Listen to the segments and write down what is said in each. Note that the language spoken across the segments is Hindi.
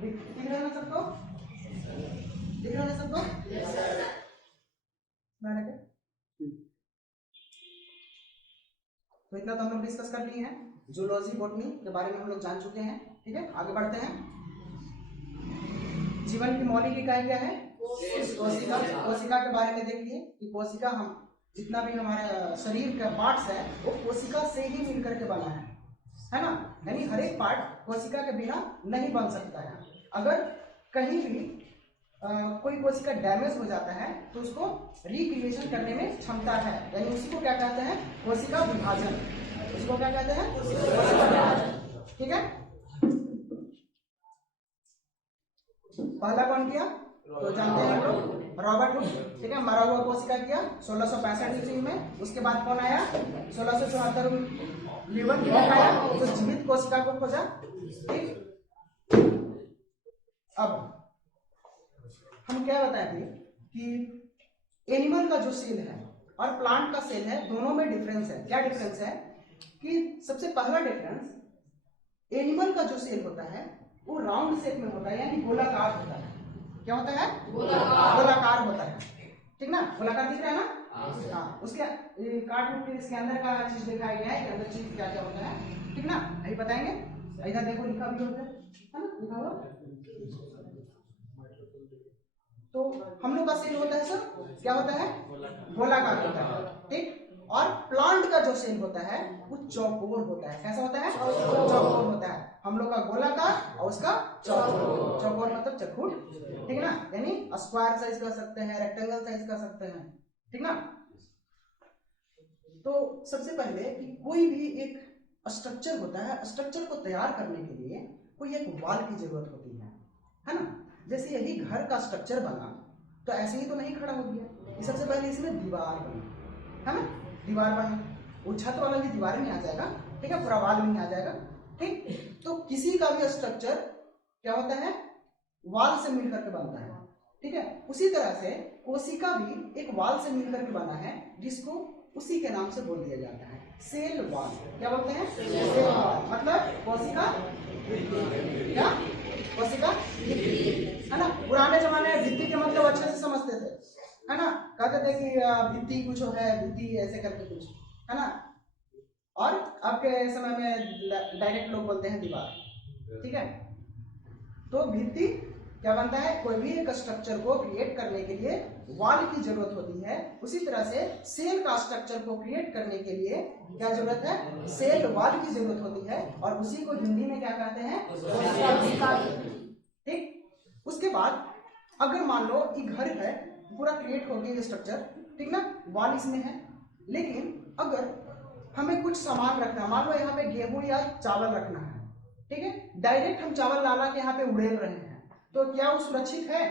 दिख रहा है ना सबको? दिख रहा है ना सबको? तो इतना तो हम लोग डिस्कस कर लिए हैं, जूलॉजी बॉटनी के बारे में हम लोग जान चुके हैं। ठीक है, आगे बढ़ते हैं। जीवन की मौलिक इकाई क्या है? कोशिका। कोशिका के बारे में देखिए कि कोशिका, हम जितना भी हमारा शरीर का पार्ट्स है वो कोशिका से ही मिलकर के बना है ना? यानी हर एक पार्ट कोशिका के बिना नहीं बन सकता है। अगर कहीं भी कोई कोशिका डैमेज हो जाता है तो उसको रिक्रिएशन करने में क्षमता है, यानी उसी को क्या कहते हैं? कोशिका विभाजन। उसको क्या कहते हैं? कोशिका विभाजन। ठीक है, पहला कौन किया तो जानते हैं हम लोग, रॉबर्ट हुक। ठीक है, मरा हुआ कोशिका किया 1665 ईस्वी में। उसके बाद कौन आया? 1674 में ल्यूवन आया, तो जीवित कोशिका को खोजा। ठीक, अब हम क्या बताए थे कि एनिमल का जो सेल है और प्लांट का सेल है, दोनों में डिफरेंस है। क्या डिफरेंस है कि सबसे पहला डिफरेंस, एनिमल का जो सेल होता है वो राउंड शेप में होता है, यानी गोलाकार होता है। क्या होता है? गोलाकार होता है। ठीक ना, गोलाकार दिख रहा है ना? हाँ, उसके काट उठ के इसके अंदर का चीज दिखाया गया है कि अंदर चीज क्या क्या होता है। ठीक ना, अभी बताएंगे। इधर देखो लिखा भी होता है ना, लिखा हुआ। तो हम लोग का सेल होता है सर, क्या होता है? गोलाकार होता है। ठीक, और प्लांट का जो सेल होता है वो चौकोर होता है। कैसा होता है? चौकोर होता है। हम लोग का गोलाकार और उसका चौकोर। चौकोर मतलब चौखुट। ठीक ना, यानी स्क्वायर साइज कर सकते हैं, रेक्टेंगल साइज कर सकते हैं। ठीक ना, तो सबसे पहले कि कोई भी एक स्ट्रक्चर होता है, स्ट्रक्चर को तैयार करने के लिए कोई एक वॉल की जरूरत होती है ना? जैसे यही घर का स्ट्रक्चर बना तो ऐसे ही तो नहीं खड़ा हो गया, सबसे पहले इसमें दीवार बनी, है ना? दीवार बना, वो छत वाला भी दीवार में आ जाएगा। ठीक है, पूरा वॉल में आ जाएगा। ठीक, तो किसी का भी स्ट्रक्चर क्या होता है? वॉल से मिलकर के बनता है। ठीक है, उसी तरह से कोशिका भी एक वॉल से मिलकर के बना है, जिसको उसी के नाम से बोल दिया जाता है सेल वॉल। क्या बोलते हैं? Cell wall. मतलब कोशिका क्या? कोशिका है ना? पुराने जमाने में भित्ति के मतलब अच्छे से समझते थे, है ना? कहते थे कि भित्ति कुछ है, भित्ति ऐसे करके कुछ, है ना? और अब के समय में डायरेक्ट लोग बोलते हैं दीवार। ठीक है, तो भित्ति क्या बनता है? कोई भी एक स्ट्रक्चर को क्रिएट करने के लिए वॉल की जरूरत होती है। उसी तरह से सेल का स्ट्रक्चर को क्रिएट करने के लिए क्या जरूरत है? सेल वॉल की जरूरत होती है, और उसी को हिंदी में क्या कहते हैं? कोशिका। ठीक, उसके बाद अगर मान लो कि घर है, पूरा क्रिएट हो गया स्ट्रक्चर, ठीक ना, वॉल इसमें है, लेकिन अगर हमें कुछ सामान रखना है, मान लो यहाँ पे गेहूं या चावल रखना है, ठीक है, डायरेक्ट हम चावल लाला के यहाँ पे उड़ेल रहे हैं, तो क्या वो सुरक्षित है?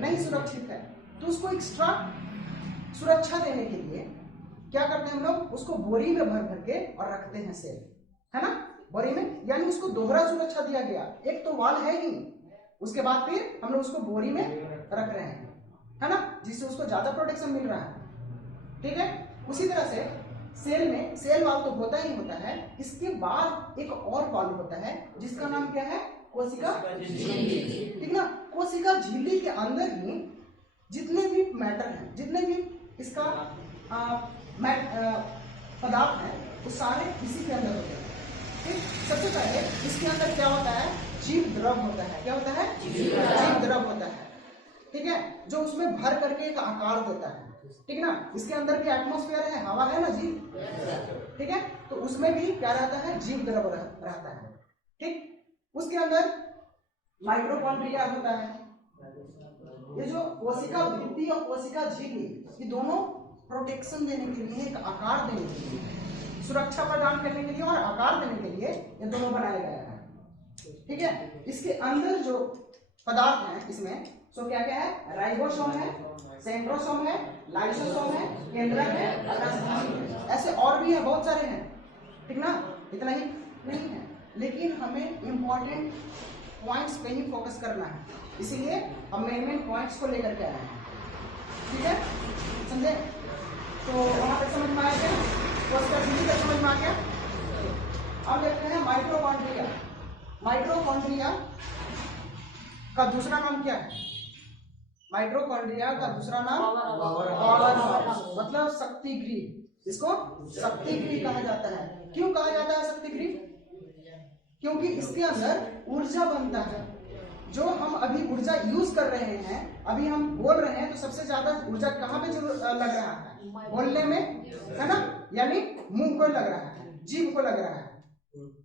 नहीं सुरक्षित है। तो उसको एक्स्ट्रा सुरक्षा देने के लिए क्या करते हैं हम लोग? उसको बोरी में भर भर के और रखते हैं सेल, है ना? बोरी में, यानी उसको दोहरा सुरक्षा दिया गया। एक तो वॉल है ही, उसके बाद फिर हम लोग उसको बोरी में रख रहे हैं, है ना, जिससे उसको ज्यादा प्रोटेक्शन मिल रहा है। ठीक है, उसी तरह से सेल में सेल वॉल तो होता ही होता है, इसके बाद एक और वॉल होता है जिसका नाम क्या है? कोशिका झिल्ली। ठीक ना, कोशिका झिल्ली के अंदर ही जितने भी मैटर हैं, जितने भी इसका पदार्थ है, वो सारे इसी के अंदर होते हैं। ठीक, सबसे पहले इसके अंदर क्या होता है? जीव द्रव होता है। क्या होता है? जीव द्रव होता है। ठीक है, जो उसमें भर करके एक आकार देता है। ठीक ना, इसके अंदर की एटमॉस्फेयर है, हवा है ना जी, ठीक है, तो उसमें भी क्या रहता है? जीव द्रव रहता है। ठीक, उसके अंदर माइटोकॉन्ड्रिया होता है। ये जो कोशिका भित्ति और कोशिका झिल्ली, ये दोनों प्रोटेक्शन देने के लिए, एक आकार देने के लिए, सुरक्षा प्रदान करने के लिए और आकार देने के लिए ये दोनों बनाया गया है। ठीक है, इसके अंदर जो पदार्थ है इसमें, सो क्या क्या है? राइबोसोम है, सेंट्रोसोम है, लाइसोसोम है, केंद्रक है, राजधानी है, ऐसे और भी है, बहुत सारे हैं। ठीक ना, इतना ही नहीं है, लेकिन हमें इंपॉर्टेंट पॉइंट्स पे ही फोकस करना है, इसीलिए हम मेन पॉइंट्स को लेकर के आए हैं। ठीक है, समझे? तो वहां पे समझ में आ गया, कोशिका झिल्ली का समझ में आ गया। अब देखते हैं माइटोकॉन्ड्रिया। माइटोकॉन्ड्रिया का दूसरा नाम क्या है? माइटोकॉन्ड्रिया का दूसरा नाम पावर हाउस, मतलब शक्ति गृह। इसको शक्ति गृह कहा जाता है। क्यों कहा जाता है शक्ति गृह? क्योंकि इसके अंदर ऊर्जा बनता है। जो हम अभी ऊर्जा यूज कर रहे हैं, अभी हम बोल रहे हैं, तो सबसे ज्यादा ऊर्जा कहाँ पे लग रहा है? बोलने में, है ना? यानी मुंह को लग रहा है, जीभ को लग रहा है,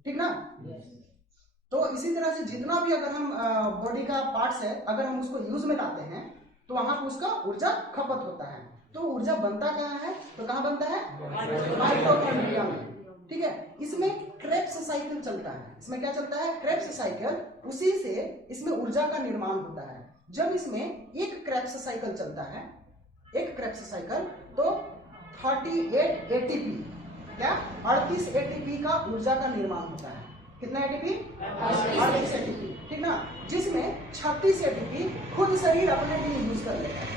ठीक ना? तो इसी तरह से जितना भी अगर हम बॉडी का पार्ट्स है, अगर हम उसको यूज में लाते हैं तो वहां पर उसका ऊर्जा खपत होता है। तो ऊर्जा बनता कहाँ है? तो कहाँ बनता है? माइटोकॉन्ड्रिया में, ठीक है। इसमें क्रेब्स साइकिल चलता है। इसमें क्या चलता है? Krebs cycle. उसी से इसमें ऊर्जा का निर्माण होता है। जब इसमें एक क्रेब्स साइकिल चलता है, एक क्रेब्स साइकिल, तो 38 एटीपी, क्या 38 एटीपी का ऊर्जा का निर्माण होता है। कितना एटीपी? 38 एटीपी, ठीक ना? जिसमें 36 एटीपी खुद शरीर अपने लिए यूज कर लेता है।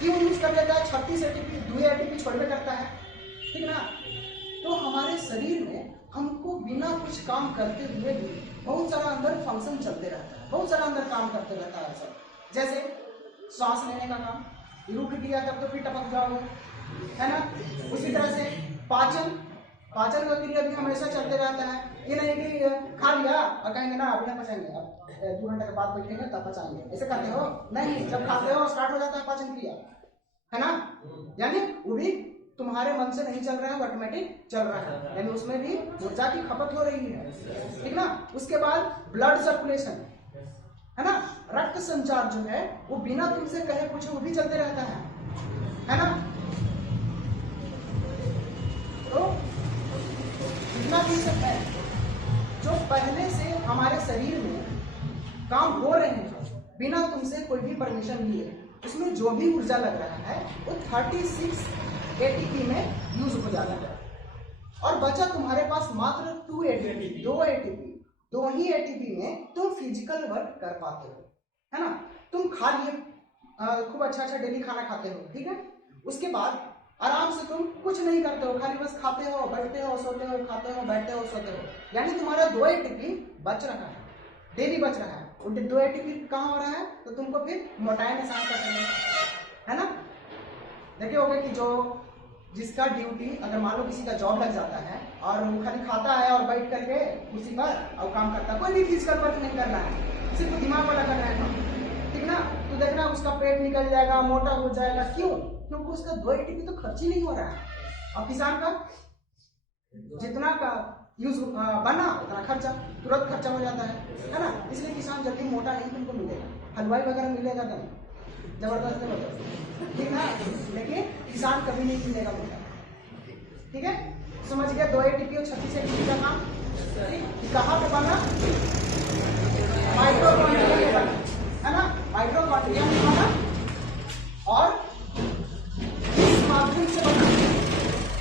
क्यों यूज कर लेता है? 36 एटीपी 2 एटीपी छोड़वे करता है, ठीक ना? तो हमारे शरीर में हमको बिना कुछ काम करते हुए भी बहुत सारा अंदर फंक्शन चलते रहता है, बहुत सारा अंदर काम करते रहता है सब। जैसे सांस लेने का काम, रुक गया तब तो फिर टपक जाओगे, है ना? उसी तरह से पाचन का क्रिया भी हमेशा चलते रहता है। ये नहीं कि खा लिया और कहेंगे ना अभी ना पचाएंगे, अब 2 घंटे के बाद बैठेंगे तब पचाएंगे, ऐसे करते हो? नहीं, जब खाते हो स्टार्ट हो जाता है पाचन क्रिया, है ना? यानी वो भी तुम्हारे मन से नहीं चल रहा है, ऑटोमेटिक चल रहा है, यानी उसमें भी ऊर्जा की खपत हो रही है, ठीक ना? उसके बाद ब्लड सर्कुलेशन, है ना? रक्त संचार जो है वो बिना तुमसे कहे कुछ वो भी चलते रहता है ना? तो जितना भी सब है जो पहले से हमारे शरीर में काम हो रहे हैं बिना तुमसे कोई भी परमिशन लिए, उसमें जो भी ऊर्जा लग रहा है वो 36 एटीपी में यूज हो जाता है। और बचा तुम्हारे पास मात्र 2 एटीपी, 2 एटीपी, 2 ही एटीपी में तुम फिजिकल वर्क कर पाते हो, है ना? तुम खा लिए, खूब अच्छा डेली खाना खाते हो, ठीक है? उसके बाद आराम से तुम कुछ नहीं करते हो, खाली बस खाते हो, बैठते हो, सोते हो, खाते हो, बैठते हो, सोते हो, यानी तुम्हारा 2 एटीपी बच रहा है, डेली बच रहा है। उनके 2 एटीपी कहाँ हो रहा है? तो तुमको फिर मोटाई में सहायता करेगा, है ना? देखे होगे कि जो जिसका ड्यूटी, अगर मान लो किसी का जॉब लग जाता है और वो खाली खाता है और बैठ करके कुर्सी पर और काम करता है, कोई भी फिजिकल वर्क नहीं कर रहा है, सिर्फ दिमाग वाला कर रहा है, ठीक ना? तो देखना उसका पेट निकल जाएगा, मोटा हो जाएगा। क्यों? क्योंकि उसका 2 एटीपी तो खर्च ही नहीं हो रहा है। और किसान का जितना का यूज बना उतना खर्चा, तुरंत खर्चा हो जाता है ना? इसलिए किसान जल्दी मोटा नहीं तुमको मिलेगा, हलवाई वगैरह मिलेगा तो जबरदस्त, ठीक ना? लेकिन किसान कभी नहीं मिलेगा मोटा, ठीक है? समझ गया? 2 एटीपी और 36 एटीपी का काम कहाँ पे बना? माइटोकॉन्ड्रिया में बना, है ना? माइटोकॉन्ड्रिया में बना और इस माध्यम से बना,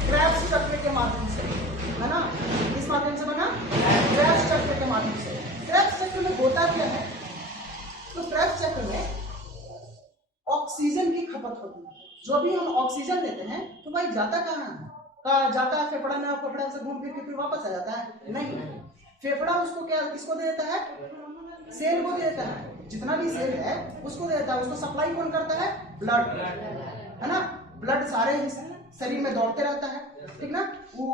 क्रेब्स चक्र के माध्यम से, है ना? इस माध्यम से बना क्रेब्स चक्र के माध्यम से। क्रेब्स चक्र में होता क्या है? तो क्रेब्स चक्र में ऑक्सीजन की खपत होती है। जो भी हम ऑक्सीजन लेते हैं तो भाई जाता कहाँ है? जाता है फेफड़ा में, और फेफड़ा से घूम फिर वापस आ जाता है? नहीं, फेफड़ा उसको क्या, किसको देता है? सेल को देता है। जितना भी सेल है उसको देता है। उसको सप्लाई कौन करता है? ब्लड, है ना? ब्लड सारे शरीर में दौड़ते रहता है, ठीक ना? वो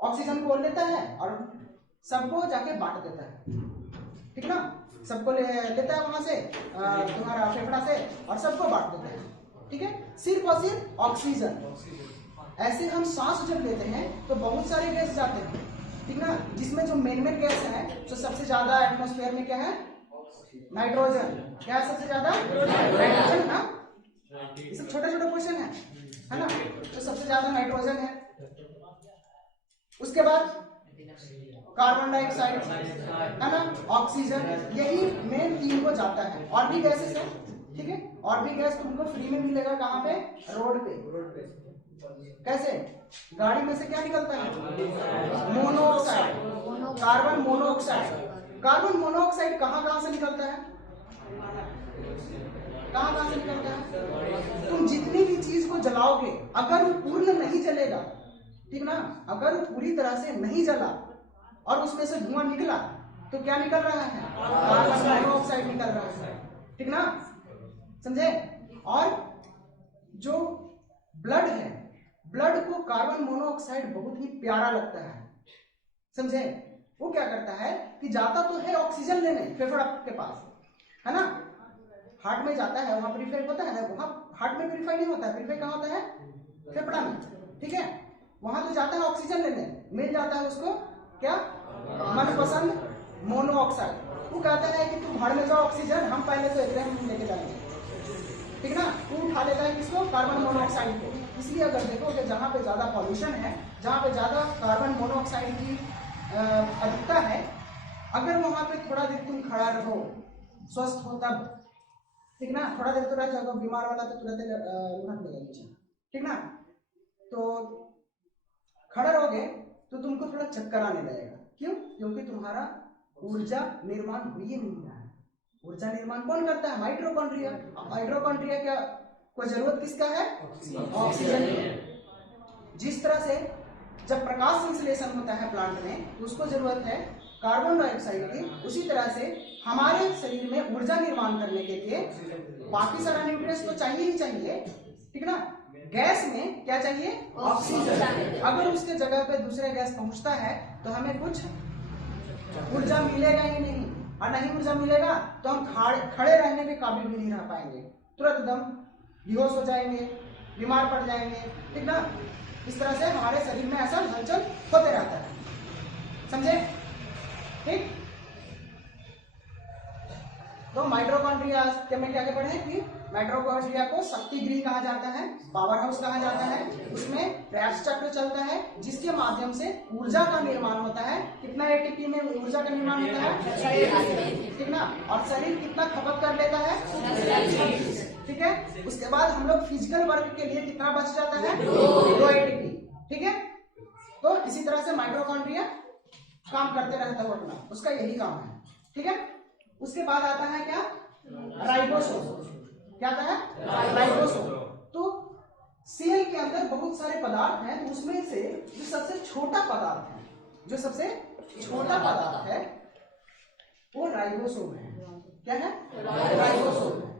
ऑक्सीजन को लेता है और सबको जाके बांट देता है, ठीक ना? सबको लेता है वहां से, तुम्हारा फेफड़ा से, और सबको बांट देता है, ठीक है? सिर्फ और सिर्फ ऑक्सीजन। ऐसे हम सांस जब लेते हैं तो बहुत सारे गैस जाते हैं, ठीक ना? जिसमें जो मेन गैस है, तो सबसे ज्यादा एटमॉस्फेयर में क्या है? नाइट्रोजन। क्या है सबसे ज्यादा? नाइट्रोजन ना? ये सब छोटे छोटे क्वेश्चन है ना? तो सबसे ज्यादा नाइट्रोजन है। उसके बाद कार्बन डाइऑक्साइड, है ना? ऑक्सीजन, यही मेन 3 को जाता है। और भी गैसेस है, ठीक है? और भी गैस तुमको फ्री में मिलेगा। कहाँ पे? रोड पे। कैसे? गाड़ी में से क्या निकलता है? Monoxide, carbon monoxide. Carbon monoxide कहाँ से निकलता है? कहाँ से निकलता है? तुम जितनी भी चीज को जलाओगे, अगर वो पूर्ण नहीं जलेगा, ठीक ना? अगर वो पूरी तरह से नहीं जला और उसमें से धुआं निकला तो क्या निकल रहा है? कार्बन मोनोऑक्साइड निकल रहा ठीक ना, समझे। और जो ब्लड है, ब्लड को कार्बन मोनोऑक्साइड बहुत ही प्यारा लगता है, समझे। वो क्या करता है कि जाता तो है ऑक्सीजन लेने फेफड़ा के पास, है ना, हार्ट में जाता है, वहां प्रीफाई होता है ना, वहां हार्ट में प्रीफाई नहीं होता है, प्रीफाई कहाँ होता है, फेफड़ा में, ठीक है। वहां तो जाता है ऑक्सीजन लेने, मिल जाता है उसको क्या, मनपसंद मोनोऑक्साइड। वो कहता है कि तुम भाड़ में जाओ ऑक्सीजन, हम पहले तो एकदम लेके जाएंगे, ठीक ना। वो उठा लेता है किसको, कार्बन मोनोऑक्साइड को। इसलिए अगर देखो कि जहाँ पे ज्यादा पॉल्यूशन है, जहाँ पे ज्यादा कार्बन मोनोऑक्साइड की अधिकता है, अगर वहां पे थोड़ा देर तुम खड़ा रहो, स्वस्थ हो तब, ठीक ना। थोड़ा देर तो रह जाओ, बीमार वाला तो तुरंत लुढ़क लेगा नीचे, ठीक ना। तो खड़ा रहोगे तो तुमको थोड़ा चक्कर आने लगेगा, क्यों, क्योंकि तुम्हारा ऊर्जा निर्माण हो ही नहीं रहा है। ऊर्जा निर्माण कौन करता है, माइटोकॉन्ड्रिया। माइटोकॉन्ड्रिया क्या को जरूरत किसका है, ऑक्सीजन की। जिस तरह से जब प्रकाश संश्लेषण होता है प्लांट में, उसको जरूरत है कार्बन डाइऑक्साइड की, उसी तरह से हमारे शरीर में ऊर्जा निर्माण करने के लिए बाकी सारा न्यूट्रिएंट्स तो चाहिए ही चाहिए, ठीक ना। गैस में क्या चाहिए, ऑक्सीजन। अगर उसके जगह पे दूसरा गैस पहुंचता है तो हमें कुछ ऊर्जा मिलेगा ही नहीं, और नहीं ऊर्जा मिलेगा तो हम खड़े रहने के काबिल भी नहीं रह पाएंगे, तुरंत दम बेहोश हो जाएंगे, बीमार पड़ जाएंगे, ठीक ना। इस तरह से हमारे शरीर में ऐसा हलचल होते रहता है, समझे, ठीक। तो माइटोकॉन्ड्रिया के में क्या पढ़े कि माइटोकॉन्ड्रिया को शक्ति गृह कहा जाता है, पावर हाउस कहा जाता है। उसमें प्रयास चक्र चलता है, जिसके माध्यम से ऊर्जा का निर्माण होता है। कितना एटीपी में ऊर्जा का निर्माण होता है, 6 एटीपी, ठीक ना। और शरीर कितना खपत कर लेता है, ठीक है। उसके बाद हम लोग फिजिकल वर्क के लिए कितना बच जाता है, 2 एटीपी, ठीक है। तो इसी तरह से माइटोकॉन्ड्रिया काम करते रहता है अपना, उसका यही काम है, ठीक है। उसके बाद आता है क्या, राइबोसोम। क्या आता है, राइबोसोम। तो सेल के अंदर बहुत सारे पदार्थ हैं, तो उसमें से जो सबसे छोटा पदार्थ है, जो सबसे छोटा पदार्थ है वो राइबोसोम है। क्या है, राइबोसोम है,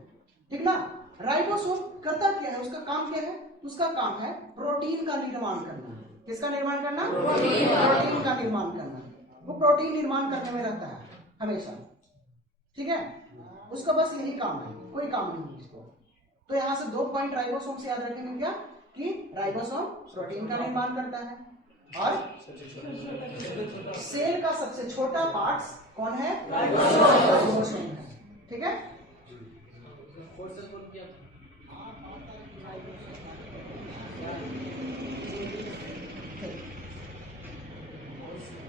ठीक ना। राइबोसोम करता क्या है, उसका काम क्या है, उसका काम है प्रोटीन का निर्माण करना। किसका निर्माण करना, प्रोटीन का निर्माण करना। वो प्रोटीन निर्माण करने में रहता है हमेशा, ठीक है। उसका बस यही काम है, कोई काम नहीं उसको। तो यहाँ से 2 पॉइंट राइबोसोम से याद रखेंगे, क्या कि राइबोसोम प्रोटीन का निर्माण करता है, और सेल का सबसे छोटा पार्ट कौन है, राइबोसोम है, ठीक है।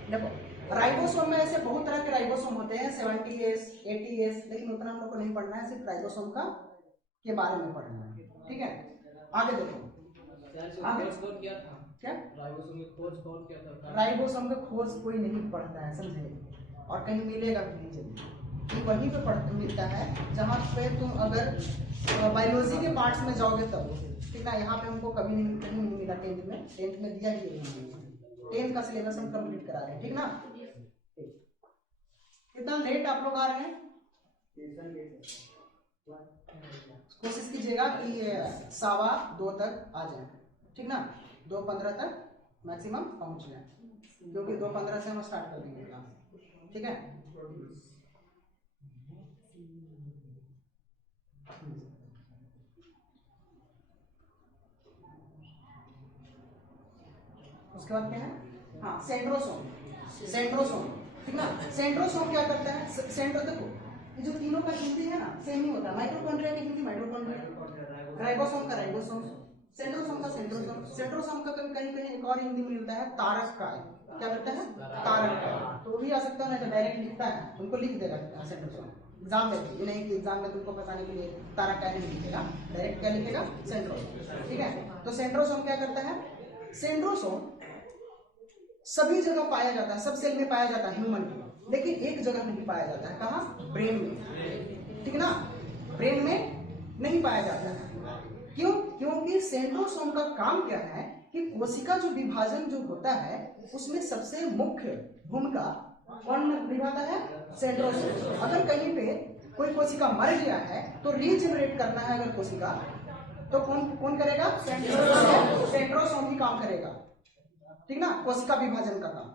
देखो राइबोसोम में ऐसे बहुत तरह के राइबोसोम होते हैं, 70S 80S, लेकिन उतना हम लोग को नहीं पढ़ना है, सिर्फ राइबोसोम का के बारे में पढ़ना है, ठीक है। आगे देखो, आगे क्या था, क्या राइबोसोम की खोज कौन किया था, राइबोसोम का खोज कोई नहीं पढ़ता है, समझे, और कहीं मिलेगा भी नहीं, चलिए वहीं पे मिलता है जहाँ पे तुम अगर बायोलॉजी के पार्ट्स में जाओगे तब, ठीक ना। यहाँ पे हमको कभी नहीं, कहीं नहीं मिला, 10th में दिया ही नहीं, 10th का सिलेबस हम कंप्लीट करा रहे हैं, ठीक ना। कितना लेट आप लोग आ रहे हैं, कोशिश कीजिएगा कि 2:15 तक आ जाए, ठीक ना। 2:15 तक मैक्सिमम पहुंच जाए, क्योंकि 2:15 से हम स्टार्ट कर देंगे क्लास, ठीक है। उसके बाद क्या है, हाँ सेंट्रोसोम, सेंट्रोसोम, ठीक ना। सेंट्रोसोम क्या करता है, सेंट्रो देखो ये जो तीनों का हिंदी है ना सेम ही होता है, माइटोकॉन्ड्रिया की हिंदी माइटोकॉन्ड्रिया, राइबोसोम का राइबोसोम, सेंट्रोसोम का सेंट्रोसोम। सेंट्रोसोम का कहीं कहीं एक और हिंदी में मिलता है तारक काय, क्या मिलता है, तारक काय। तो वो भी आ सकता है ना, डायरेक्ट लिखता है तुमको लिख देगा सेंट्रोसोम, एग्जाम में ये नहीं कि एग्जाम में तुमको बताने के लिए तारक काय नहीं लिखेगा, डायरेक्ट क्या लिखेगा, सेंट्रोसोम, ठीक है। तो सेंट्रोसोम क्या करता है, सेंट्रोसोम सभी जगह पाया जाता है, सब सेल में पाया जाता है ह्यूमन के, लेकिन एक जगह नहीं पाया जाता है, कहाँ, ब्रेन में, ठीक ना। ब्रेन में नहीं पाया जाता है, क्यों, क्योंकि सेंट्रोसोम का काम क्या है कि कोशिका जो विभाजन जो होता है उसमें सबसे मुख्य भूमिका कौन निभाता है, सेंट्रोसोम। अगर कहीं पे कोई कोशिका मर गया है तो रीजनरेट करना है अगर कोशिका, तो कौन कौन करेगा? सेंट्रोसोम ही काम करेगा, ठीक ना, कोशिका विभाजन का काम।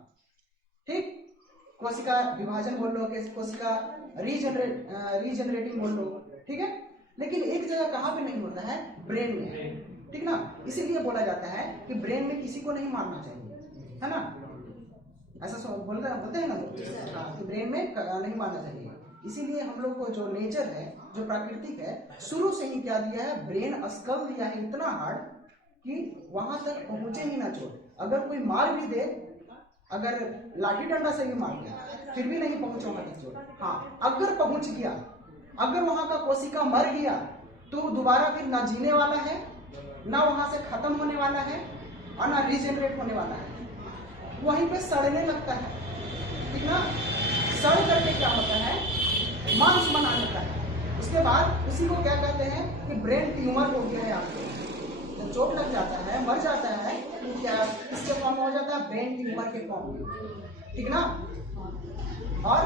ठीक, कोशिका विभाजन बोल लो, कोशिका रीजनरेटिंग बोल लो, ठीक है। लेकिन एक जगह कहाँ पे नहीं होता है? ब्रेन में, ठीक ना। इसीलिए बोला जाता है कि ब्रेन में किसी को नहीं मारना चाहिए, है ना, ऐसा बोलते हैं ना लोग कि ब्रेन में नहीं मारना चाहिए। इसीलिए हम लोग को जो नेचर है, जो प्राकृतिक है, शुरू से ही क्या दिया है? ब्रेन स्कल दिया है इतना हार्ड कि वहां तक पहुंचे ही ना चोट। अगर कोई मार भी दे, अगर लाठी डंडा से भी मार दिया फिर भी नहीं पहुंचे वहां तक चोट। हाँ, अगर पहुंच गया, अगर वहां का कोशिका मर गया तो दोबारा फिर ना जीने वाला है, ना वहां से खत्म होने वाला है, और ना रीजनरेट होने वाला है, वहीं पे सड़ने लगता है, ठीक ना। सड़ करके क्या होता है? मांस बना लेता है। उसके बाद उसी को क्या कहते हैं कि ब्रेन ट्यूमर हो गया है आपको। जब चोट लग जाता है, मर जाता है, तो क्या किसके फॉर्म में हो जाता है? ब्रेन ट्यूमर के फॉर्म में, ठीक ना। और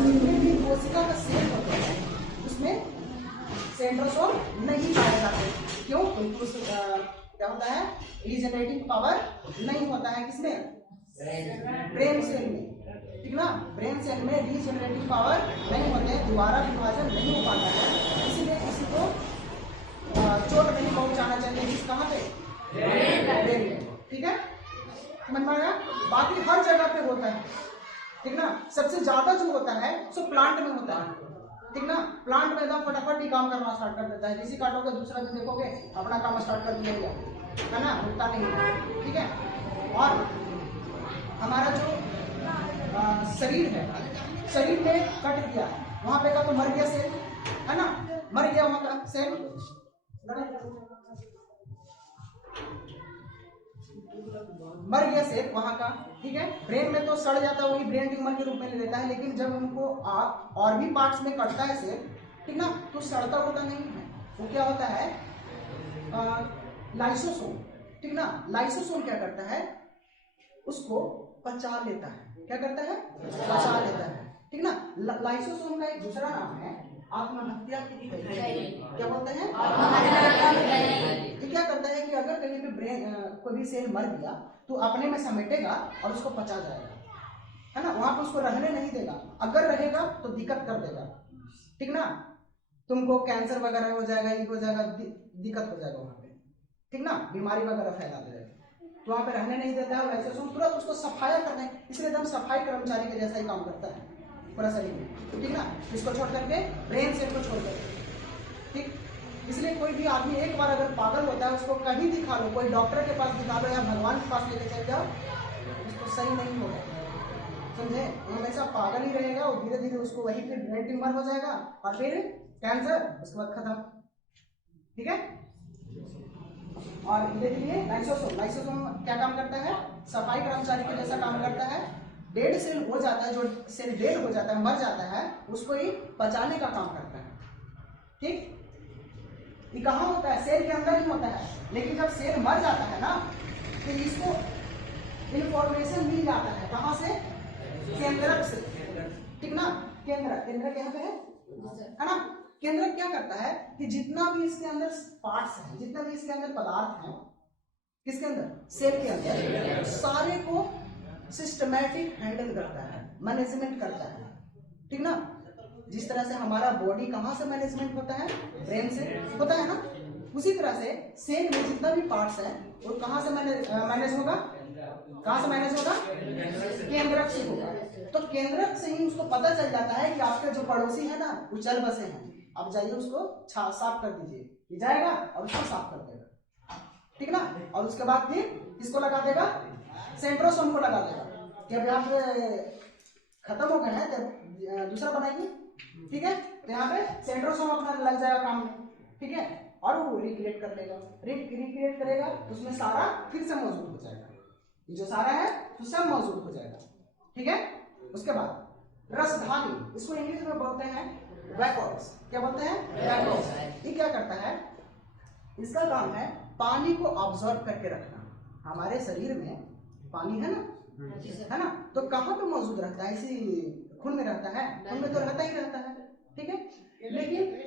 जितने भी कोशिका का सेल होते हैं उसमें सेंट्रोसोम नहीं पाए जाते। क्यों? क्योंकि क्या होता है? रीजनरेटिंग पावर नहीं होता है किसमें? ब्रेन सेल में, ठीक ना। ब्रेन सेल में रीजनरेटिंग पावर नहीं होते हैं, दोबारा विभाजन नहीं हो पाता है, इसलिए किसी को चोट नहीं पहुंचाना चाहिए। किस कहाँ पे? ब्रेन में, ठीक है, समझ में आया। बाकी हर जगह पे होता है, ठीक ना। सबसे ज्यादा जो होता है सो प्लांट में होता है, ठीक ना। प्लांट में एकदम फटाफट ही काम करना स्टार्ट कर देता है। किसी काटोगे दूसरा भी देखोगे अपना काम स्टार्ट कर दिया, है ना, होता नहीं, ठीक है। और हमारा जो शरीर है, शरीर में कट गया, वहां पे का तो मर गया सेल, है ना, मर गया वहां का सेल, मर गया सेल वहां का, ठीक है। ब्रेन में तो सड़ जाता है, वही ब्रेन ट्यूमर के रूप में ले लेता है। लेकिन जब उनको और भी पार्ट्स में कटता है सेल, ठीक ना, तो सड़ता होता नहीं है, वो क्या होता है? लाइसोसोम, ठीक ना। लाइसोसोम क्या करता है? उसको पचा लेता है। क्या करता है? पचा लेता है, ठीक ना। लाइसोसोम का एक दूसरा नाम है आत्महत्या की इकाई। क्या बोलते हैं? ये क्या करता है कि अगर कहीं पे ब्रेन कोई भी सेल मर गया तो अपने में समेटेगा और उसको पचा जाएगा, है ना, वहां पे उसको रहने नहीं देगा। अगर रहेगा तो दिक्कत कर देगा, ठीक ना। तुमको कैंसर वगैरह हो जाएगा, ये हो जाएगा, दिक्कत हो जाएगा वहां पे, ठीक ना, बीमारी वगैरह फैला देगा। तो वहां पे रहने नहीं देता है। लाइसोसोम तुरंत उसको सफाया करना है, इसलिए एकदम सफाई कर्मचारी के जैसा ही काम करता है पूरा शरीर में, ठीक ना। इसको छोड़ करके ब्रेन सेल को छोड़ करके, ठीक। इसलिए कोई भी आदमी एक बार अगर पागल होता है, उसको कहीं दिखा लो, कोई डॉक्टर के पास दिखा लो या भगवान के पास लेके चल जाओ, उसको सही नहीं होगा, समझे। हमेशा पागल ही रहेगा और धीरे धीरे उसको वही फिर ब्रेन ट्यूमर हो जाएगा और फिर कैंसर, उसके बाद खत्म, ठीक है। और देखिए लाइसोसोम क्या काम करता है? सफाई कर्मचारी के जैसा काम करता है। डेड सेल हो जाता है, जो सेल डेड हो जाता है, मर जाता है, उसको ही पचाने का काम करता है, ठीक। ये कहाँ होता है? सेल के अंदर ही होता है। लेकिन जब सेल मर जाता है ना, तो इसको इंफॉर्मेशन मिल जाता है, कहाँ से? केंद्रक से, ठीक ना। केंद्रक यहाँ पे है ना। केंद्रक क्या करता है कि जितना भी इसके अंदर पार्ट्स हैं, जितना भी इसके अंदर पदार्थ हैं, किसके अंदर? सेल के अंदर, सारे को सिस्टमैटिक हैंडल करता है, मैनेजमेंट करता है, ठीक ना। जिस तरह से हमारा बॉडी कहाँ से मैनेजमेंट होता है? ब्रेन से होता है ना। उसी तरह से सेल में जितना भी पार्ट्स है वो कहाँ से मैनेज होगा? कहाँ से मैनेज होगा? केंद्रक से होगा। तो केंद्रक से ही उसको पता चल जाता है कि आपके जो पड़ोसी है ना वो चल बसे हैं, आप जाइए उसको साफ कर दीजिए, ये जाएगा और उसको साफ कर देगा, ठीक ना। और उसके बाद फिर किसको लगा देगा? सेंट्रोसोम को लगा देगा कि अब यहाँ पे खत्म हो गए हैं तो दूसरा बनाइए, ठीक है। तो यहाँ पे सेंट्रोसोम अपना लग जाएगा काम में, ठीक है। और वो रिक्रिएट कर लेगा, रिक्रिएट करेगा, उसमें सारा फिर से मौजूद हो जाएगा, ये जो सारा है तो सब मौजूद हो जाएगा, ठीक है। उसके बाद रसधानी, इसको इंग्लिश में बोलते हैं वैक्यूल्स। क्या बोलते हैं? वैक्यूल्स। ये क्या करता है? इसका काम है पानी को ऑब्जर्व करके रखना। हमारे शरीर में पानी है ना, है ना, तो कहाँ पे मौजूद रहता है? इसी खून में रहता है, खून में तो रहता ही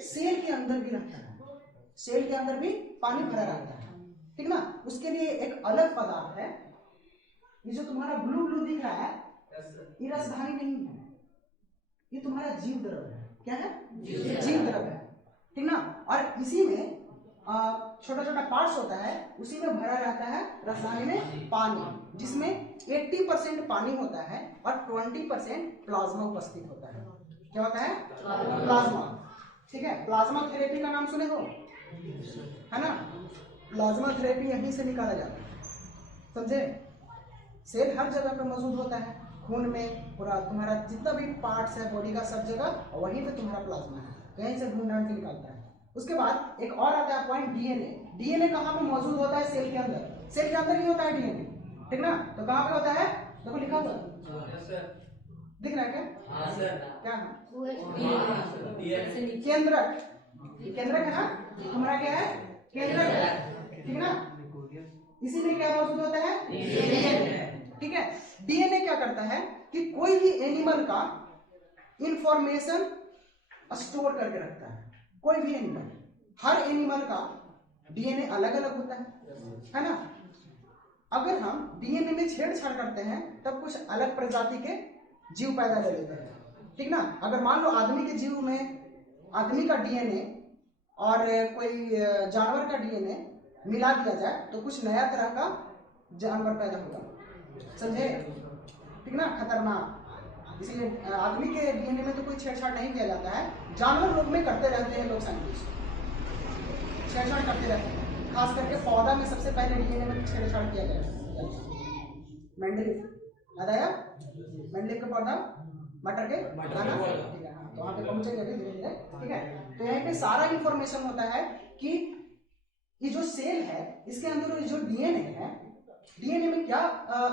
सेल के अंदर भी रहता है, सेल के अंदर भी पानी भरा रहता है, ठीक ना। उसके लिए एक अलग पदार्थ है, ये जो तुम्हारा ब्लू ब्लू दिख रहा है ये रसधानी नहीं है, ये तुम्हारा जीव द्रव है। क्या है? जीव द्रव है, ठीक ना। और इसी में छोटा छोटा पार्ट्स होता है, उसी में भरा रहता है रसायन में पानी, जिसमें 80% पानी होता है और 20% प्लाज्मा उपस्थित होता है। क्या होता है? प्लाज्मा, ठीक है। प्लाज्मा थेरेपी का नाम सुने हो, है ना। प्लाज्मा थेरेपी यहीं से निकाला जाता है, समझे। सेल हर जगह पे मौजूद होता है, खून में, पूरा तुम्हारा जितना भी पार्ट्स है बॉडी का सब जगह, और वहीं पे तुम्हारा प्लाज्मा है, कहीं से ढूंढ ढांड के निकालता है। उसके बाद एक और आता है पॉइंट, डीएनए। डीएनए कहाँ पे मौजूद होता है? सेल के अंदर, सेल के अंदर ही होता है डीएनए, ठीक ना। तो कहाँ पे होता है? देखो लिखा हुआ दिख रहा है क्या? क्या है? केंद्रक, केंद्रक है ना, हमारा क्या है? केंद्रक है, ठीक ना। इसी में क्या मौजूद होता है? डीएनए, ठीक है। डीएनए क्या करता है कि कोई भी एनिमल का इंफॉर्मेशन स्टोर करके रखता है। कोई भी एनिमल, हर एनिमल का डीएनए अलग अलग होता है ना। अगर हम डीएनए में छेड़छाड़ करते हैं तब कुछ अलग प्रजाति के जीव पैदा ले लेते हैं, ठीक ना। अगर मान लो आदमी के जीव में आदमी का डीएनए और कोई जानवर का डीएनए मिला दिया जाए तो कुछ नया तरह का जानवर पैदा होगा, समझे, ठीक ना। खतरनाक। इसीलिए आदमी के डीएनए में तो कोई छेड़छाड़ नहीं किया जाता है, जानवर लोग में करते रहते हैं लोग, साइंटिस्ट छेड़छाड़ करते रहते हैं। खास करके पौधा में सबसे पहले डीएनए में छेड़छाड़ किया गया, मेंडलीफ, याद आया? मेंडलीफ का पौधा मटर के, ठीक है, हाँ, तो वहाँ पे पहुंचेंगे धीरे धीरे, ठीक है। तो यहाँ पे सारा इंफॉर्मेशन होता है कि ये जो सेल है इसके अंदर जो डीएनए है, डीएनए में क्या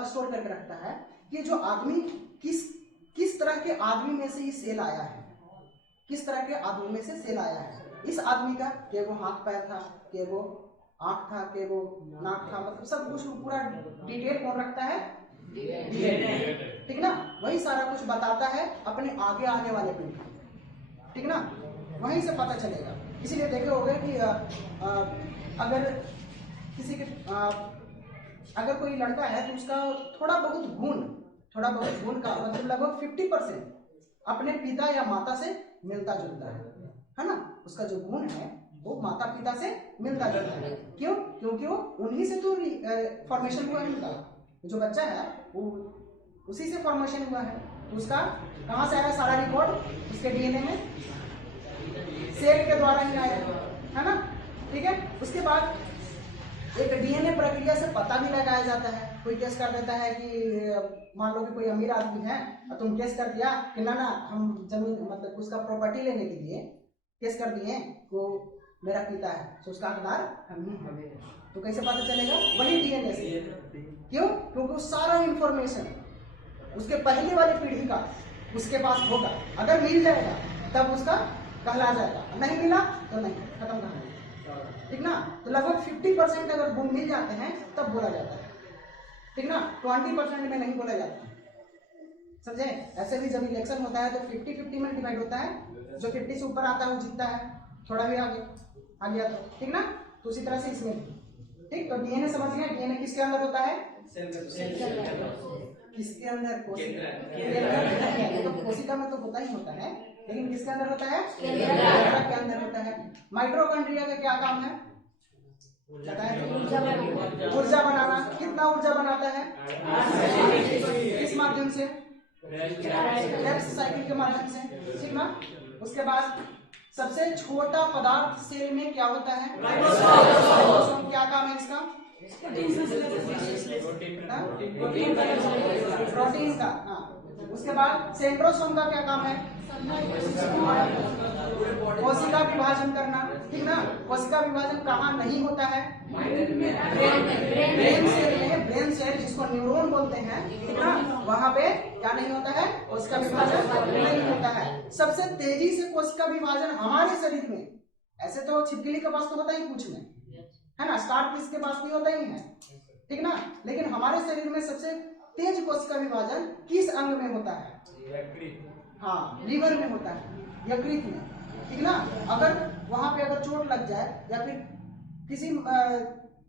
स्टोर करके रखता है कि जो आदमी किस तरह के आदमी में से ये सेल आया है, किस तरह के आदमी में से सेल आया है। इस आदमी का के वो हाथ पैर था, के वो आंख था, के वो नाक था, मतलब सब कुछ पूरा डिटेल कौन रखता है? डीएनए, ठीक ना। वही सारा कुछ बताता है अपने आगे आने वाले पीढ़ी, ठीक ना, वहीं से पता चलेगा। इसीलिए देखे होंगे कि अगर किसी के अगर कोई लड़का है तो उसका थोड़ा बहुत गुण का मतलब लगभग 50% अपने पिता या माता से मिलता जुलता है ना। उसका जो गुण है वो माता पिता से मिलता जुलता है। क्यों? क्योंकि वो उन्हीं से तो फॉर्मेशन हुआ है उनका, जो बच्चा है वो उसी से फॉर्मेशन हुआ है। तो उसका कहाँ से आया सारा रिकॉर्ड? उसके डीएनए में, सेल के द्वारा ही आया, है ना, ठीक है। उसके बाद एक डीएनए प्रक्रिया से पता भी लगाया जाता है। कोई केस कर देता है कि मान लो कि कोई अमीर आदमी है और तुम केस कर दिया कि ना हम जमीन मतलब उसका प्रॉपर्टी लेने के लिए केस कर दिए वो मेरा पिता है, तो उसका हकदार हम ही हैं। तो कैसे पता चलेगा? वही डीएनए से। क्यों? क्योंकि वो सारा इंफॉर्मेशन उसके पहले वाली पीढ़ी का उसके पास होगा। अगर मिल जाएगा तब उसका कहला जाएगा, नहीं मिला तो नहीं, खत्म कहानी, ठीक ना। तो लगभग 50% अगर गुण मिल जाते हैं तब बोला जाता है, ठीक ना। 20% में नहीं बोला जाता, समझे। ऐसे भी जब इलेक्शन होता है तो 50-50 में डिवाइड होता है, जो 50 से ऊपर आता है वो जीतता है, थोड़ा भी आगे आ गया तो, ठीक ना। तो उसी तरह से इसमें भी, ठीक। तो डीएनए समझ गए, डीएनए किसके अंदर होता है? किसके अंदर? कोशिका में तो होता ही होता है, लेकिन किसके अंदर होता है? केंद्रक के अंदर होता है। माइटोकॉन्ड्रिया का क्या काम है? ऊर्जा बनाना। कितना ऊर्जा बनाता है? किस माध्यम से? क्रेब्स साइकिल के माध्यम से, ठीक ना। उसके बाद सबसे छोटा पदार्थ सेल में क्या होता है? राइबोसोम। क्या काम है इसका? प्रोटीन का, हाँ। उसके बाद सेंट्रोसोम का क्या काम है? कोशिका विभाजन करना, ठीक ना। कोशिका विभाजन कहाँ नहीं होता है? ब्रेन सेल में, ब्रेन सेल जिसको न्यूरॉन बोलते हैं, ठीक ना, वहां पे क्या नहीं होता है? कोशिका विभाजन नहीं होता है। सबसे तेजी से कोशिका विभाजन हमारे शरीर में, ऐसे तो छिपकली के पास तो होता ही कुछ में, है ना, स्टारफिश के पास भी होता ही है, ठीक ना। लेकिन हमारे शरीर में सबसे तेज कोशिका विभाजन किस अंग में होता है? हाँ, लीवर में होता है, यकृत में, ठीक ना। अगर वहां पे अगर चोट लग जाए या फिर किसी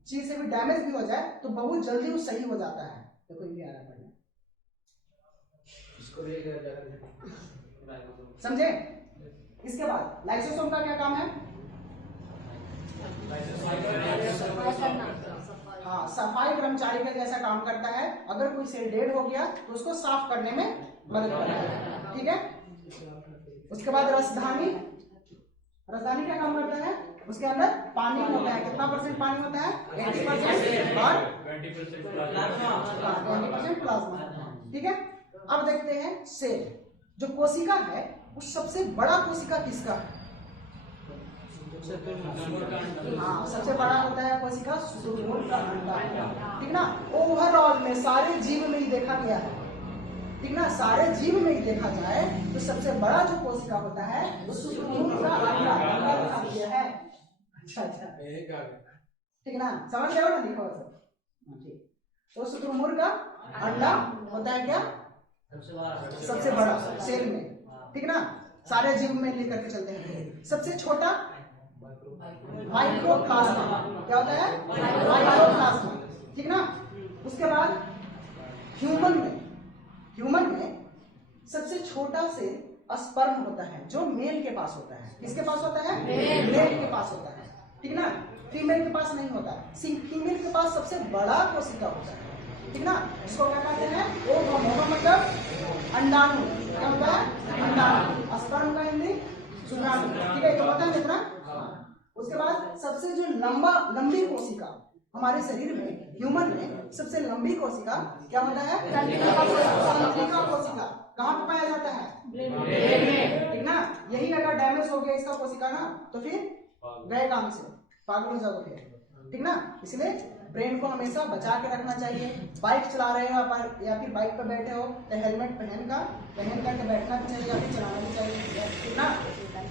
चीज से भी डैमेज भी हो जाए तो बहुत जल्दी वो सही हो जाता है। तो कोई भी आ रहा है समझे। इसके बाद लाइसोसोम का क्या काम है? हाँ, सफाई कर्मचारी का जैसा काम करता है। अगर कोई सेल डेड हो गया तो उसको साफ करने में मदद करता है, ठीक है। उसके बाद रसधानी, रसधानी क्या काम करता है? उसके अंदर पानी होता है। कितना परसेंट पानी होता है? 80% और 20% प्लाज्मा, ठीक है। अब देखते हैं सेल। जो कोशिका है वो सबसे बड़ा कोशिका किसका है? हाँ, सबसे बड़ा होता है कोशिका शुतुरमुर्ग का अंडा, ठीक ना। ओवरऑल में सारे जीव में ही देखा गया है, ठीक ना। सारे जीव में ही देखा जाए तो सबसे बड़ा जो कोशिका होता है वो शुतुरमुर्ग का अंडा दिखा गया है। अच्छा, ठीक ना, समझ गए ना, लिखा हुआ सब, ठीक। तो शुतुरमुर्ग का अंडा होता है क्या? सबसे बड़ा सेल में, ठीक ना। सारे जीव में लेकर के चलते हैं। सबसे छोटा माइक्रोप्लाज्मा, क्या होता है? माइक्रोप्लाज्मा, ठीक ना। उसके बाद ह्यूमन में सबसे छोटा सेल स्पर्म होता है जो मेल के पास होता है। किसके पास होता है? मेल के पास होता है, ठीक ना। फीमेल के पास नहीं होता। फीमेल के पास सबसे बड़ा कोशिका होता है, ठीक ना, जिसको क्या कहते हैं? ओवम। ओवम मतलब अंडाणु, क्या होता है? अंडाणु। स्पर्म का हिंदी शुक्राणु, ठीक है, तो पता है इतना। उसके बाद सबसे जो लंबी कोशिका हमारे शरीर में, ह्यूमन में सबसे लंबी कोशिका क्या होता है? तंत्रिका कोशिका। कहाँ पे पाया जाता है? ब्रेन में, ठीक ना। यही अगर डैमेज हो गया इसका कोशिका ना तो फिर गए काम से, पागल हो जाओगे, ठीक ना। इसलिए ब्रेन को हमेशा बचा के रखना चाहिए। बाइक चला रहे हो या फिर बाइक पर बैठे हो तो हेलमेट पहन करके बैठना भी चाहिए या फिर चलाना भी चाहिए, ठीक ना,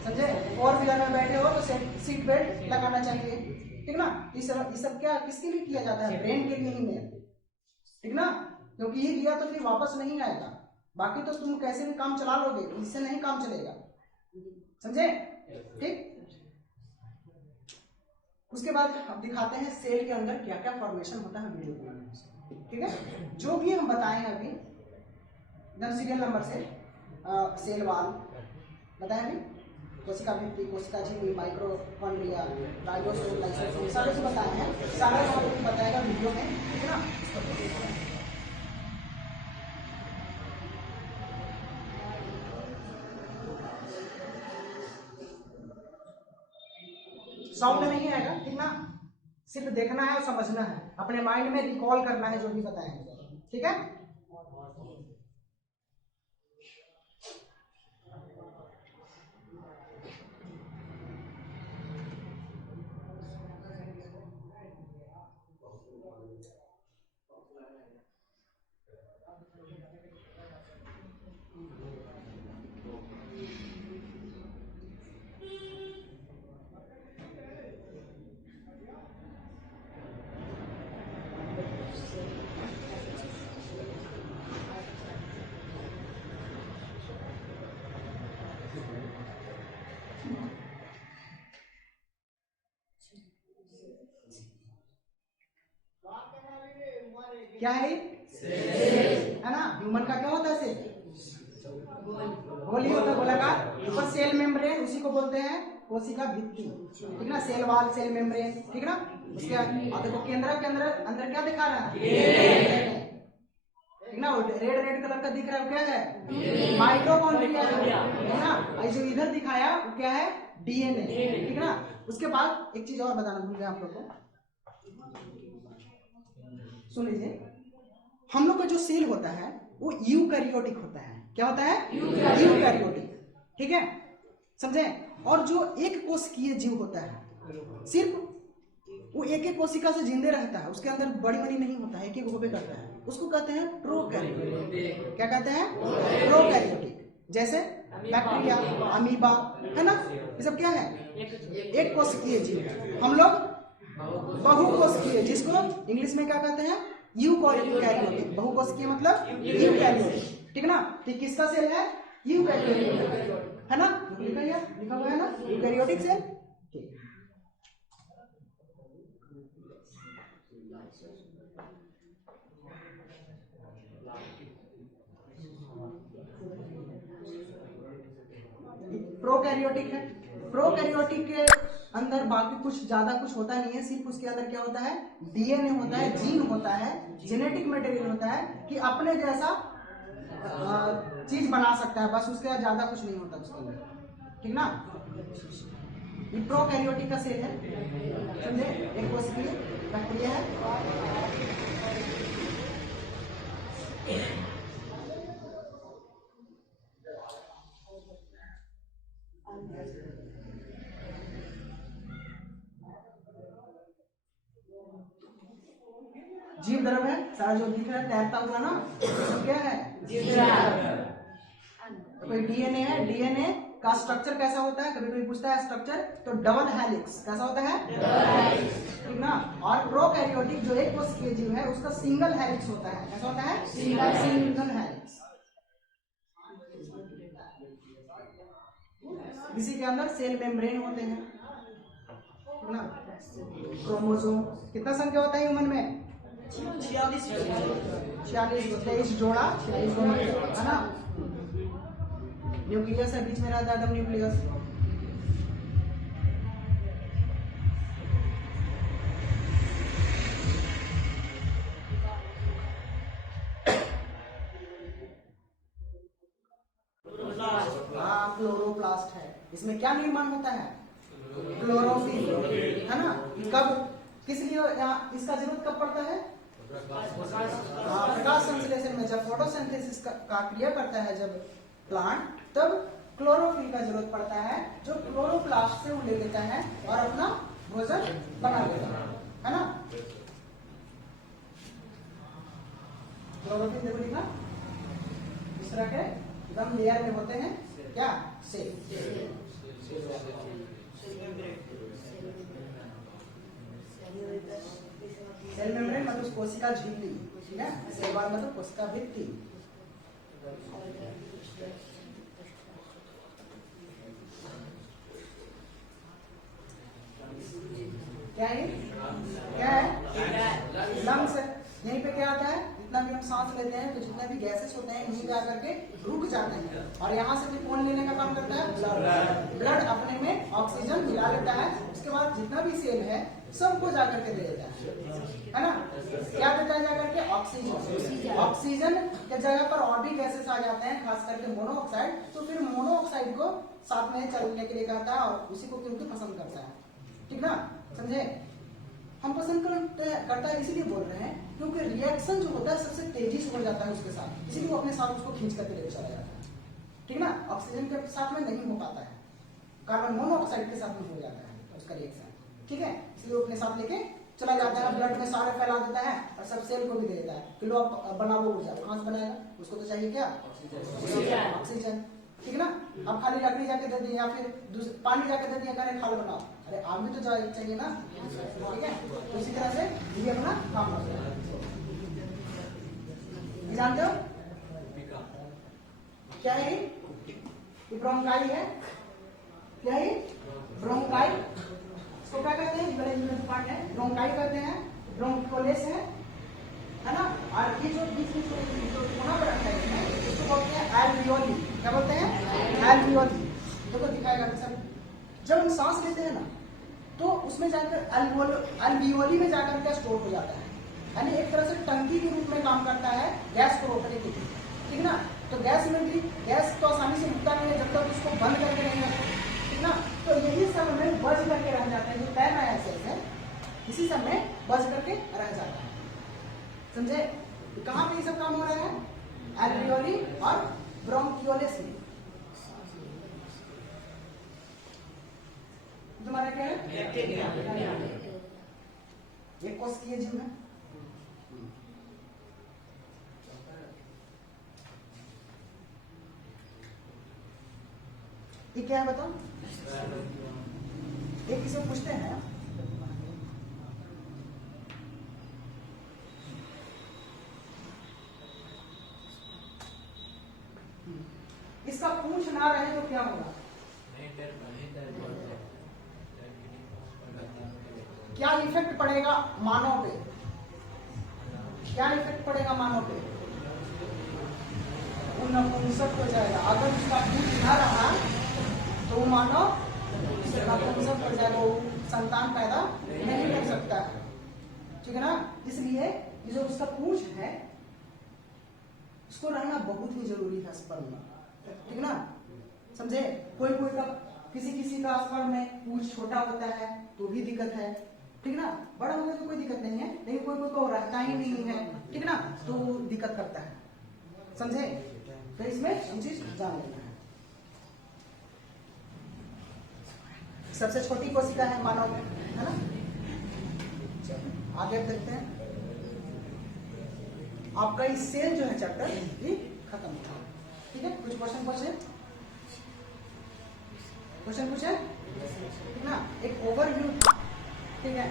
समझे। 4 व्हीलर में बैठे हो तो सीट बेल्ट लगाना चाहिए, ठीक ना। ये सब क्या किसके लिए किया जाता है? ब्रेन के लिए ही है, ठीक ना। क्योंकि ये किया तो फिर वापस नहीं आएगा। बाकी तो तुम कैसे भी काम चला लोगे, इससे नहीं काम चलेगा, समझे, ठीक। उसके बाद अब दिखाते हैं सेल के अंदर क्या क्या फॉर्मेशन होता है वीडियो बनाने में, ठीक है। जो भी हम बताए हैं अभी एकदम सीरियल नंबर से, सेल वाल बताया अभी, कोशिका भित्ति, कोशिका झिल्ली, माइक्रोकॉन्ड्रिया, राइबोसोम, लाइसोसोम, सारे जो बताए हैं सारे आपको बताएगा वीडियो में, ठीक है ना। साउंड नहीं आएगा, ठीक ना। सिर्फ देखना है और समझना है, अपने माइंड में रिकॉल करना है जो भी बताएंगे, ठीक है। क्या है है ना। ह्यूमन का क्या होता है? सेल गोली होता है, गोलाकार, ऊपर सेल मेम्ब्रेन, उसी को बोलते हैं कोशिका भित्ति, ठीक ना। सेल वाल, सेल मेम्ब्रेन, ठीक ना। उसके देखो केंद्र के अंदर क्या दिखा रहा है? ठीक ना। रेड कलर का दिख रहा है, क्या है? माइटोकॉन्ड्रिया, है ना। और जो इधर दिखाया वो क्या है? डीएनए, ठीक ना। उसके बाद एक चीज और बताना भूल गया आप लोग को, सुन लीजिए। हम लोग का जो सेल होता है वो यूकैरियोटिक होता है। क्या होता है? यूकैरियोटिक, ठीक है, समझे। और जो एक कोशिकीय जीव होता है सिर्फ वो एक कोशिका से जिंदे रहता है, उसके अंदर बड़ी नहीं होता है, एक होबे करता है, उसको कहते हैं प्रोकैरियोटिक। क्या कहते हैं? प्रोकैरियोटिक। जैसे बैक्टीरिया, अमीबा, है ना, ये सब क्या है? एक कोशिकीय जीव है। हम लोग बहुकोशिकीय, जिसको इंग्लिश में क्या कहते हैं? यूकैरियोटिक। बहुकोशिकीय मतलब यूकैरियोटिक, ठीक ना। तो किसका सेल है? यूकैरियोटिक, है ना, लिखा हुआ है ना, प्रोकैरियोटिक सेल। ठीक, प्रोकैरियोटिक है। प्रोकैरियोटिक के अंदर बाकी कुछ ज्यादा कुछ होता नहीं है, सिर्फ उसके अंदर क्या होता है, डीएनए होता है, जीन होता है, जेनेटिक मटेरियल होता है कि अपने जैसा चीज बना सकता है, बस उसके ज्यादा कुछ नहीं होता उसके अंदर, ठीक ना। ये प्रोकैरियोटिक का सेल है, समझे, एक कोशिकीय प्रक्रिया है। जीव द्रव है, सारा जो दिख रहा है तैरता हुआ ना, तो क्या है, जीव द्रव। कोई डीएनए है, डीएनए का स्ट्रक्चर कैसा होता है, कभी कोई पूछता है स्ट्रक्चर, तो डबल हेलिक्स कैसा होता है, ठीक ना। और प्रोकैरियोटिक जो एक कोशिकीय जीव है उसका सिंगल हेलिक्स होता है, कैसा होता है, सिंगल हेलिक्स। इसी के अंदर सेल मेम्ब्रेन होते हैं, ठीक ना। क्रोमोसोम कितना संख्या होता है ह्यूमन में, 46 23 जोड़ा, 46 जोड़ा है ना। न्यूक्लियस है, बीच में रहता है न्यूक्लियस। हाँ, क्लोरोप्लास्ट है। इसमें क्या निर्माण होता है, क्लोरोफिल, है ना। कब, किस लिए इसका जरूरत कब पड़ता है, प्रकाश संश्लेषण में, जब फोटोसिंथेसिस का क्रिया करता है जब प्लांट, तब क्लोरोफिल का जरूरत पड़ता है, जो क्लोरोप्लास्ट से वो ले लेता है और अपना भोजन बना लेता है ना। क्लोरोफिल देखो लिखा, इस तरह के एकदम लेयर में होते हैं, क्या, सेल। सेल मेम्ब्रेन मतलब कोशिका झिल्ली, ठीक है, सेल वॉल मतलब कोशिका भित्ति। क्या है, क्या है, लंग्स है। यहीं पे क्या आता है, जितना भी हम सांस लेते हैं तो जितने भी गैसेस होते हैं यहीं जा करके रुक जाते हैं, और यहाँ से भी कौन लेने का काम करता है, ब्लड। ब्लड अपने में ऑक्सीजन मिला लेता है, उसके बाद जितना भी सेल है सबको जा करके दे देता है ना। क्या देता है जा करके, ऑक्सीजन। ऑक्सीजन के जगह पर और भी गैसेस आ जाते हैं, खास करके मोनोऑक्साइड, तो फिर मोनोऑक्साइड को साथ में चलने के लिए कहता है और उसी को क्योंकि पसंद करता है, ठीक ना, समझे। हम पसंद करता है इसीलिए बोल रहे हैं क्योंकि रिएक्शन जो होता है सबसे तेजी से हो जाता है उसके साथ, इसीलिए वो अपने साथ उसको खींच करके लेकर चला जाता है, ठीक ना। ऑक्सीजन के साथ में नहीं हो पाता है, कार्बन मोनोऑक्साइड के साथ में हो जाता है उसका रिएक्शन, ठीक है, इसलिए वो अपने साथ लेके चला जाता है, ब्लड में सारे फैला देता है और सब सेल को भी दे देता है कि लो बनाओ ऊर्जा। कहाँ से बनाएगा, उसको तो चाहिए क्या, ऑक्सीजन, ठीक ना। अब खाली लकड़ी जाके दे दी या फिर पानी जाके दे दिया, कहने खाल बनाओ, अरे आग भी तो चाहिए ना, ठीक है। तो इसी तरह से ये अपना काम करता है, जानते हो क्या है, ये ब्रोंकाई है, क्या है, ब्रोंकाई, इसको क्या कहते हैं, बड़े पार्ट है, ब्रोंकाई कहते हैं, ब्रोंकोलेस है ना। और ये जो बीच में जो कोना पर रखा है इसमें, इसको बोलते हैं एल्वियोली, क्या बोलते हैं, एल्वियोली। देखो दिखाएगा सर, जब हम सांस लेते हैं ना तो उसमें जाकर एल्वियोली में जाकर क्या स्टोर हो जाता है, यानी एक तरह से टंकी के रूप में काम करता है गैस को रोकने के लिए, ठीक ना। तो गैस में भी गैस तो आसानी से रुकता नहीं है जब तक उसको बंद करके नहीं रखते, ठीक ना। तो यही सब में बज करके रह जाते हैं, जो तैरना है इसी सब में बज करके रह जाता है, समझे। कहाँ पे ये सब काम हो रहा है, एल्वियोली और ब्रोंकियोलिस में। तुम्हारा क्या है, ये कोशिकीय जीव है। ये क्या है बताओ, एक किसी को पूछते हैं, इसका पूछ ना रहे तो क्या होगा, क्या इफेक्ट पड़ेगा मानव पे? क्या इफेक्ट पड़ेगा मानव पे? वो नपुंसक हो जाएगा। अगर उसका दूध ना रहा तो वो मानव नपुंसक हो जाएगा, वो संतान पैदा नहीं कर सकता है। ठीक है ना? इसलिए ये जो उसका पूंछ है इसको रहना बहुत ही जरूरी है स्पर्म में। ठीक है ना? समझे? कोई का किसी का स्पर्म में पूंछ छोटा होता है तो भी दिक्कत है। ठीक है ना? बड़ा होने तो कोई दिक्कत नहीं है, लेकिन कोई को रहता ही नहीं है। ठीक है ना? तो दिक्कत करता है। समझे? तो इसमें हम चीज जान लेना है। सबसे छोटी कोशिका है मानव में, है ना? आगे देखते हैं। आपका इस सेल जो है चैप्टर ये खत्म हुआ। ठीक है? कुछ क्वेश्चन पूछे? ठीक ना? एक ओवरव्यू था। ठीक है?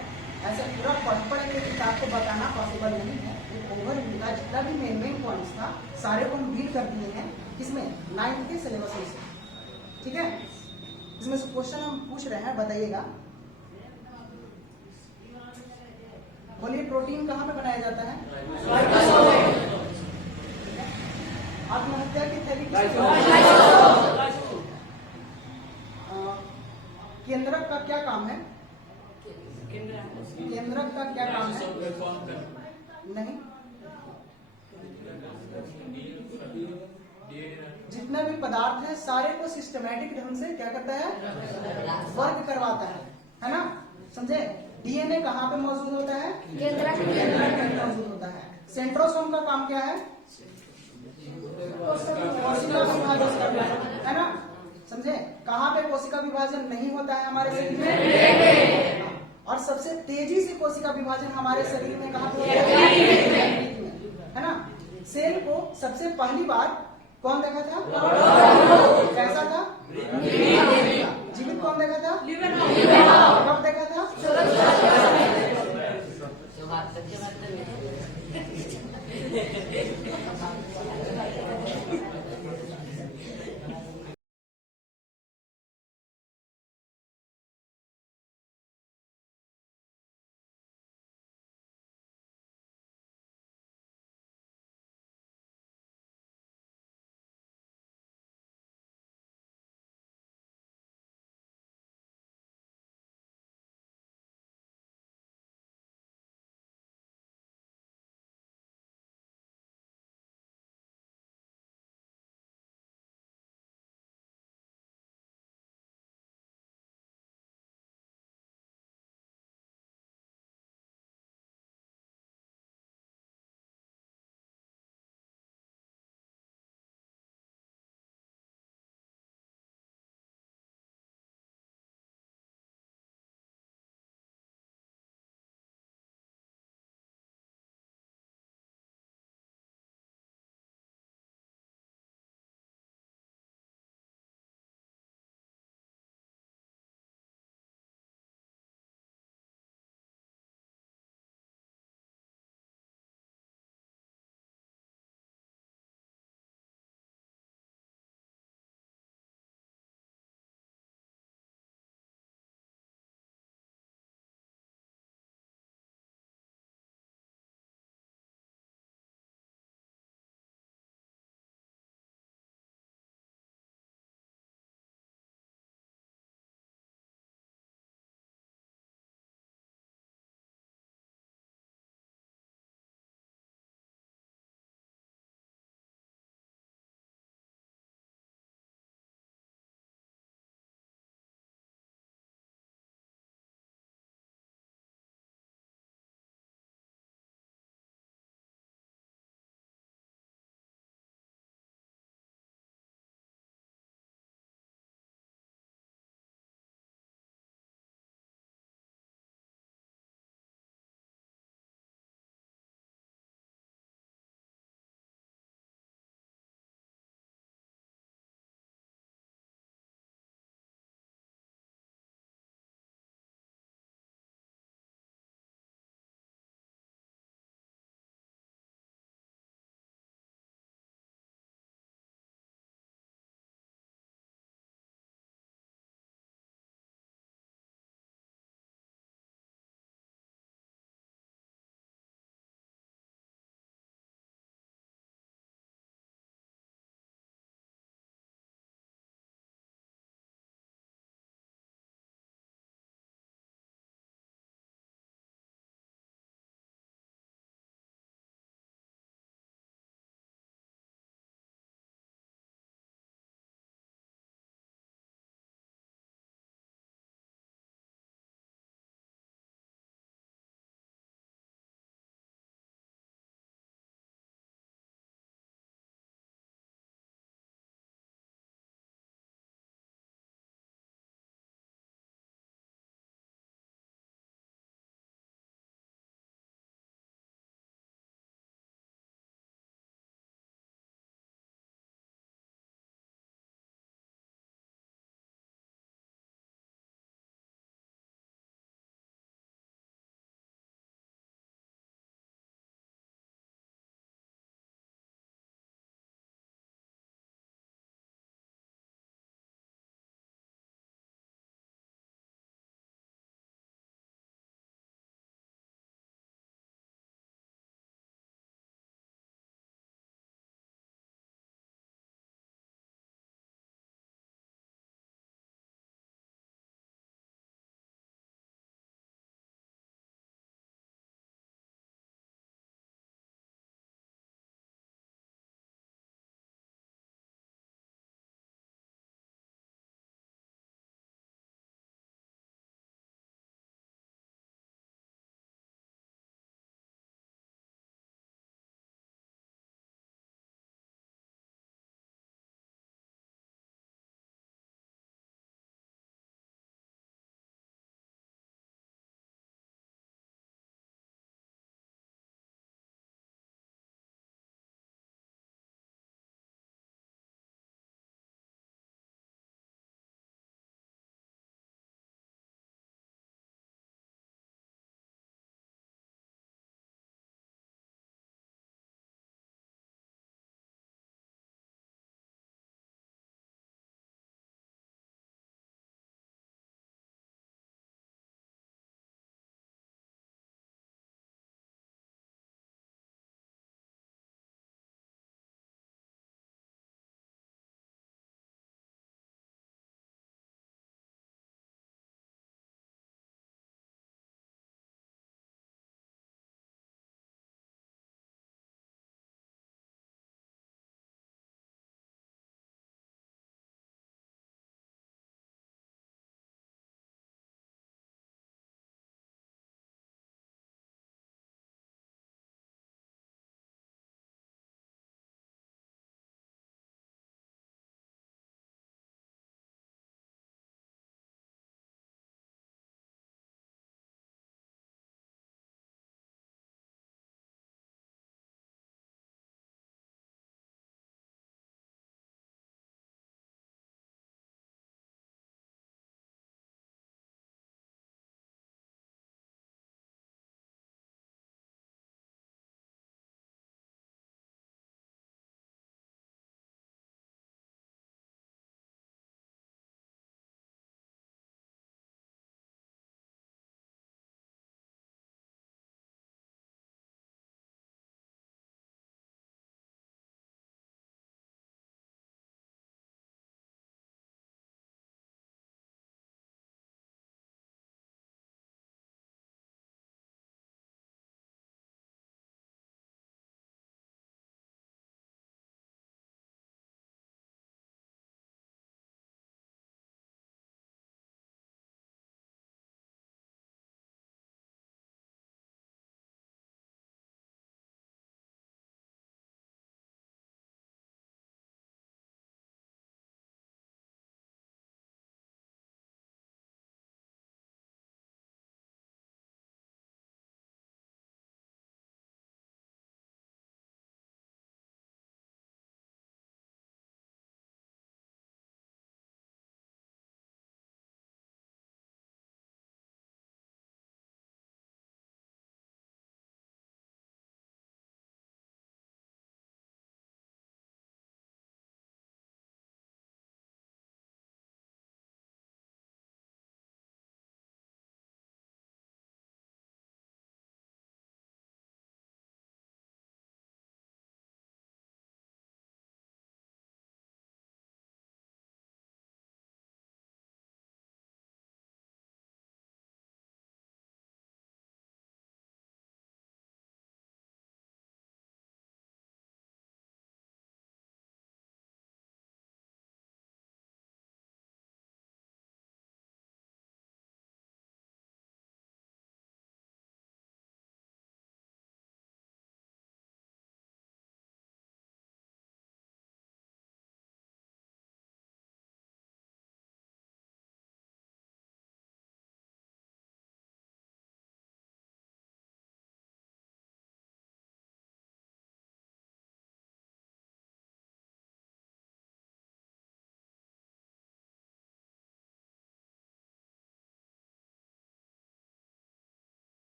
ऐसे पूरा पढ़ के किताब को बताना पॉसिबल नहीं है। एक ओवरव्यू था, जितना भी मेन पॉइंट्स था सारे को हम रीड कर दिए हैं। किसमें? 9th के सिलेबस में से। ठीक है? इसमें से क्वेश्चन हम पूछ रहे हैं, बताइएगा। बोलिए, प्रोटीन कहाँ पे बनाया जाता है? आत्महत्या की थैली केंद्रक का क्या काम है? केंद्रक का क्या काम है? नहीं, जितना भी पदार्थ है सारे को सिस्टमैटिक ढंग से क्या करता है? वर्ग करवाता है ना? समझे? डीएनए कहाँ पे मौजूद होता है? केंद्रक में मौजूद होता है। सेंट्रोसोम का काम क्या है? कोशिका विभाजन करना है ना? समझे? कहाँ पे कोशिका विभाजन नहीं होता है हमारे शरीर में? और सबसे तेजी से कोशिका विभाजन हमारे शरीर में कहाँ पे होता है ना? सेल को सबसे पहली बार कौन देखा था? कैसा था?